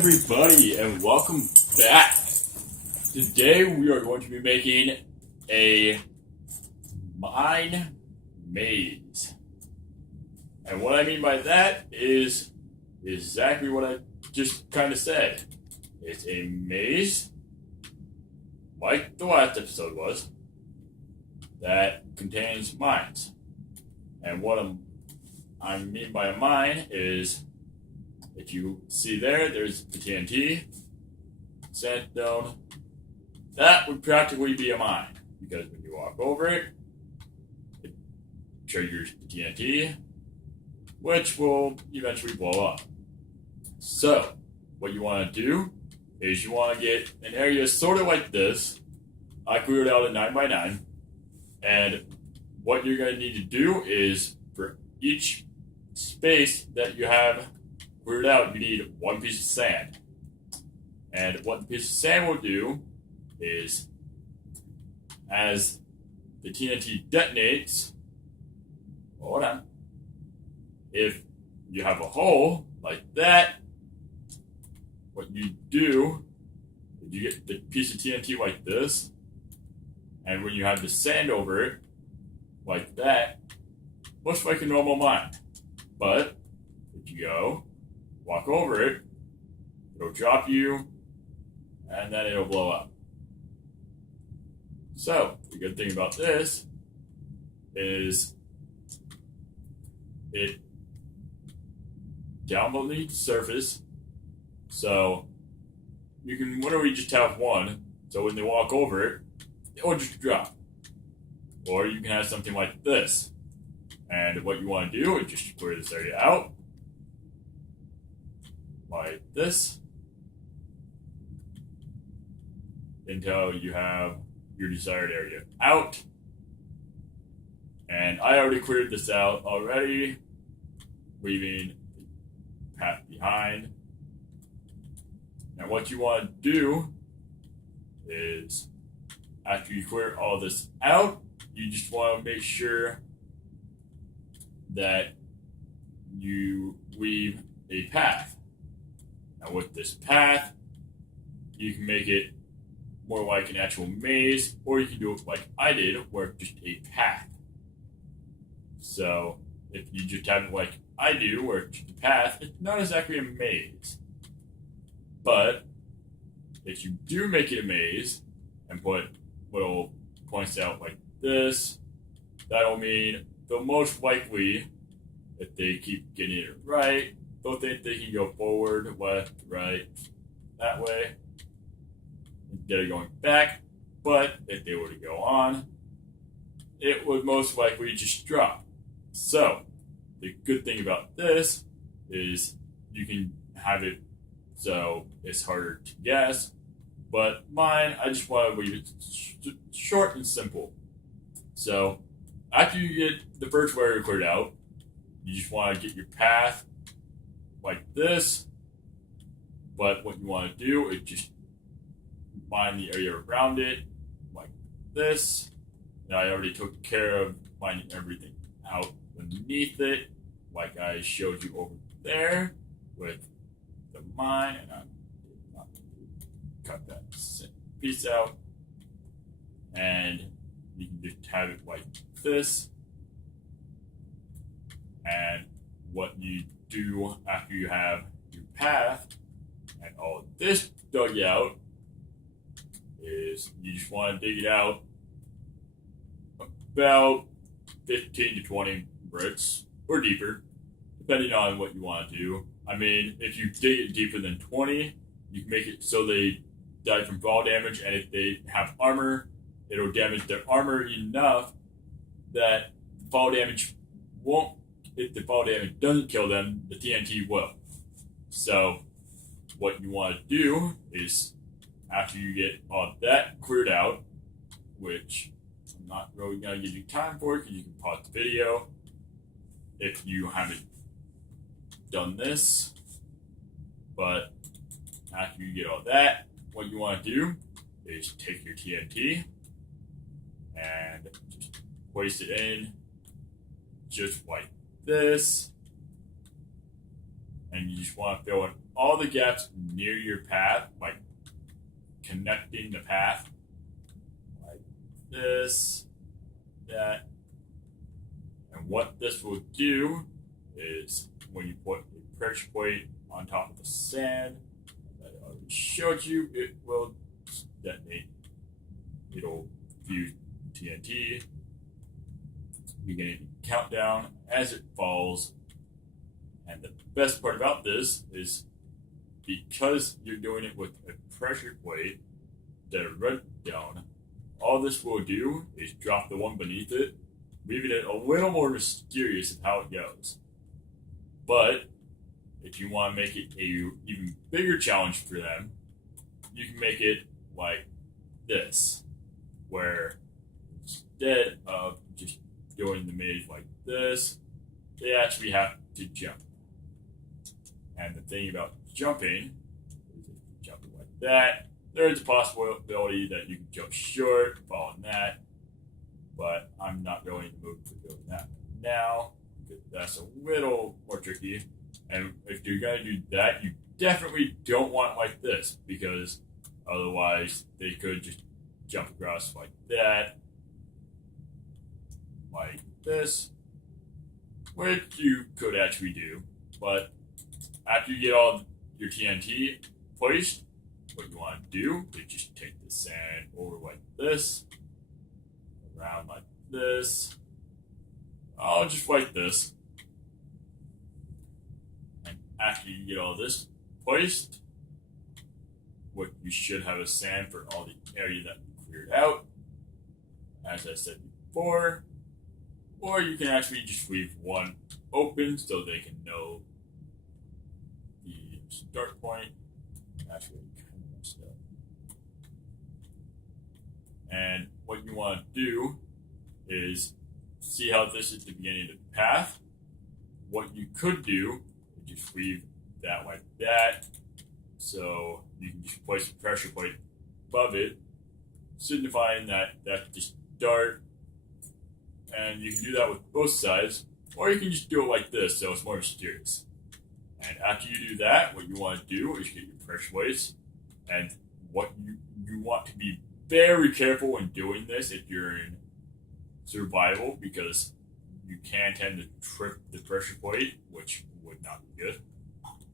Everybody, and welcome back. Today we are going to be making a mine maze. And what I mean by that is exactly what I just kind of said. It's a maze, like the last episode was, that contains mines. And what I mean by a mine is, if you see there's the TNT, sandstone. That would practically be a mine, because when you walk over it, it triggers the TNT, which will eventually blow up. So, what you want to do is you want to get an area sort of like this. I cleared out a 9x9, and what you're going to need to do is, for each space that you have cleared out, you need one piece of sand. And what the piece of sand will do is, as the TNT detonates, hold on, if you have a hole like that, what you do is you get the piece of TNT like this, and when you have the sand over it, like that, looks like a normal mine. But if you go, walk over it, it'll drop you, and then it'll blow up. So, the good thing about this is it down below the surface, so you can literally just have one, so when they walk over it, it'll just drop. Or you can have something like this. And what you want to do is just clear this area out, like this, until you have your desired area out. And I already cleared this out already, leaving the path behind. Now what you want to do is, after you clear all this out, you just want to make sure that you leave a path. Now with this path, you can make it more like an actual maze, or you can do it like I did, where it's just a path. So if you just have it like I do, where it's just a path, it's not exactly a maze. But if you do make it a maze and put little points out like this, that'll mean they'll most likely, if they keep getting it right, they'll think they can go forward, left, right, that way, instead of going back. But if they were to go on, it would most likely just drop. So, the good thing about this is you can have it so it's harder to guess. But mine, I just want to leave it short and simple. So, after you get the first area cleared out, you just want to get your path like this. But what you want to do is just mine the area around it like this. And I already took care of mining everything out beneath it, like I showed you over there with the mine. And I did not cut that piece out. And you can just have it like this. And what you do after you have your path and all of this dug out is you just want to dig it out about 15 to 20 bricks or deeper, depending on what you want to do. I mean, if you dig it deeper than 20, you can make it so they die from fall damage, and if they have armor, it'll damage their armor enough that fall damage won't. If the fall damage doesn't kill them, the TNT will. So, what you want to do is, after you get all that cleared out, which I'm not really going to give you time for, because you can pause the video if you haven't done this. But after you get all that, what you want to do is take your TNT and just place it in just like this. and you just want to fill in all the gaps near your path, like connecting the path, like this, that. And what this will do is when you put a pressure plate on top of the sand that I already showed you, it will detonate. It'll fuse TNT, beginning the countdown as it falls. And the best part about this is because you're doing it with a pressure plate that are red down, all this will do is drop the one beneath it, leaving it a little more mysterious of how it goes. But if you want to make it a even bigger challenge for them, you can make it like this, where instead of just doing the maze like this, they actually have to jump. And the thing about jumping is if you jump like that, there's a possibility that you can jump short, fall in that. But I'm not really in the mood for doing that now, because that's a little more tricky. And if you're going to do that, you definitely don't want it like this, because otherwise they could just jump across like that, like this, which you could actually do. But after you get all your TNT placed, what you want to do is just take the sand over like this, around like this. I'll just like this. And after you get all this placed, what you should have is sand for all the area that you cleared out, as I said before. Or you can actually just leave one open so they can know the start point. Actually, kind of messed up. And what you want to do is see how this is the beginning of the path. What you could do is just leave that like that, so you can just place a pressure plate above it, signifying that that's the start. And you can do that with both sides, or you can just do it like this, so it's more mysterious. And after you do that, what you want to do is get your pressure plates, and what you want to be very careful when doing this if you're in survival, because you can tend to trip the pressure plate, which would not be good.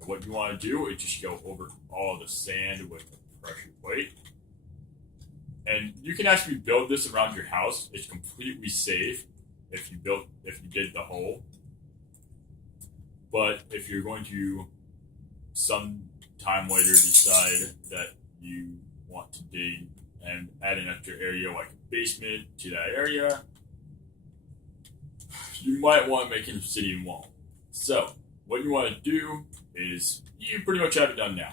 And what you want to do is just go over all the sand with the pressure plate. And you can actually build this around your house. It's completely safe if you did the hole. But if you're going to sometime later decide that you want to dig and add an extra area like a basement to that area, you might want to make an obsidian wall. So what you want to do is, you pretty much have it done now.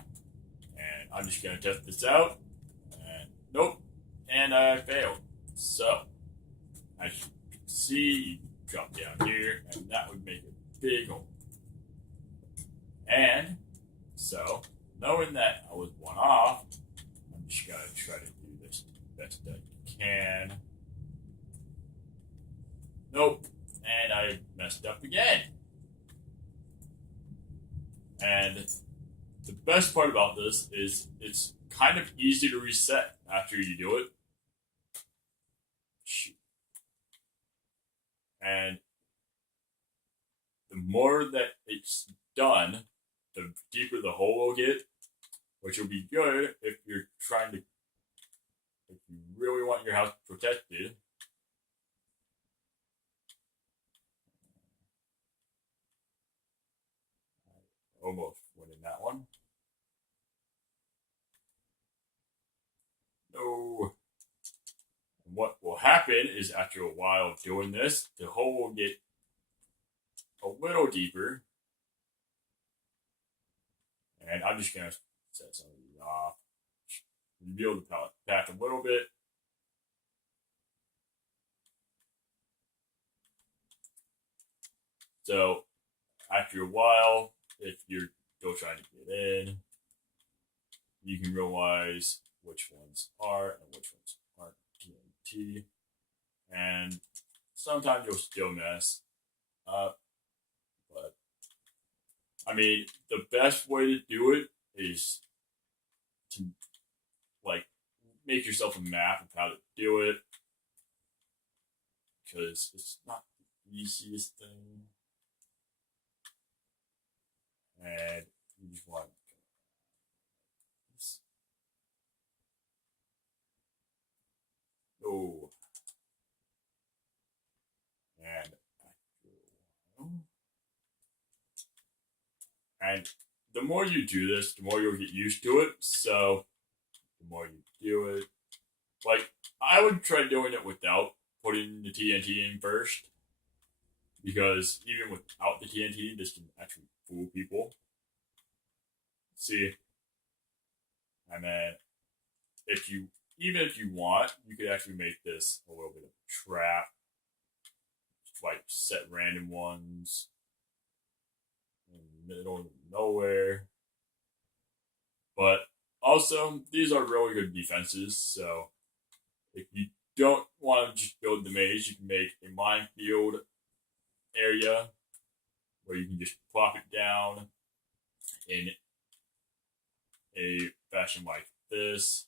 And I'm just going to test this out. And nope. And I failed. So as you can see, you drop down here, and that would make a big hole. And so, knowing that I was one off, I'm just going to try to do this the best I can. Nope. And I messed up again. And the best part about this is it's kind of easy to reset after you do it. Shoot. And the more that it's done, the deeper the hole will get, which will be good if you're if you really want your house protected. I almost went in that one. No. And what will happen is after a while of doing this, the hole will get a little deeper. And I'm just going to set some of these off, reveal the path a little bit. So after a while, if you're still trying to get in, you can realize which ones are and which ones aren't TNT. And sometimes you'll still mess up, but I mean, the best way to do it is to like make yourself a map of how to do it, because it's not the easiest thing, and you just want this. Oh, and the more you do this, the more you'll get used to it. So the more you do it, like I would try doing it without putting the TNT in first, because even without the TNT, this can actually fool people. See, and then if you want, you could actually make this a little bit of a trap, like set random ones in the middle of nowhere. But also, these are really good defenses, so if you don't want to just build the maze, you can make a minefield area where you can just plop it down in a fashion like this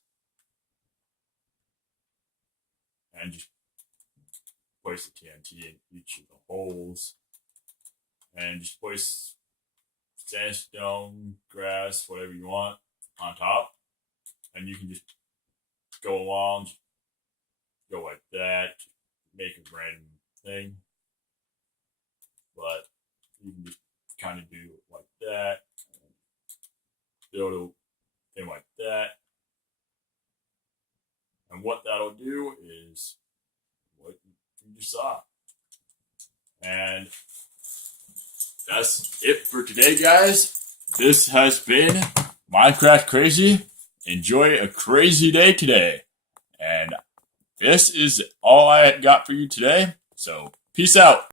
and just place the TNT in each of the holes and just place sandstone, grass, whatever you want on top, and you can just go along, go like that, make a random thing, but you can just kind of do it like that, build a thing like that, and what that'll do is what you just saw. And that's it for today, guys. This has been Minecraft Crazy. Enjoy a crazy day today. And this is all I got for you today. So, peace out.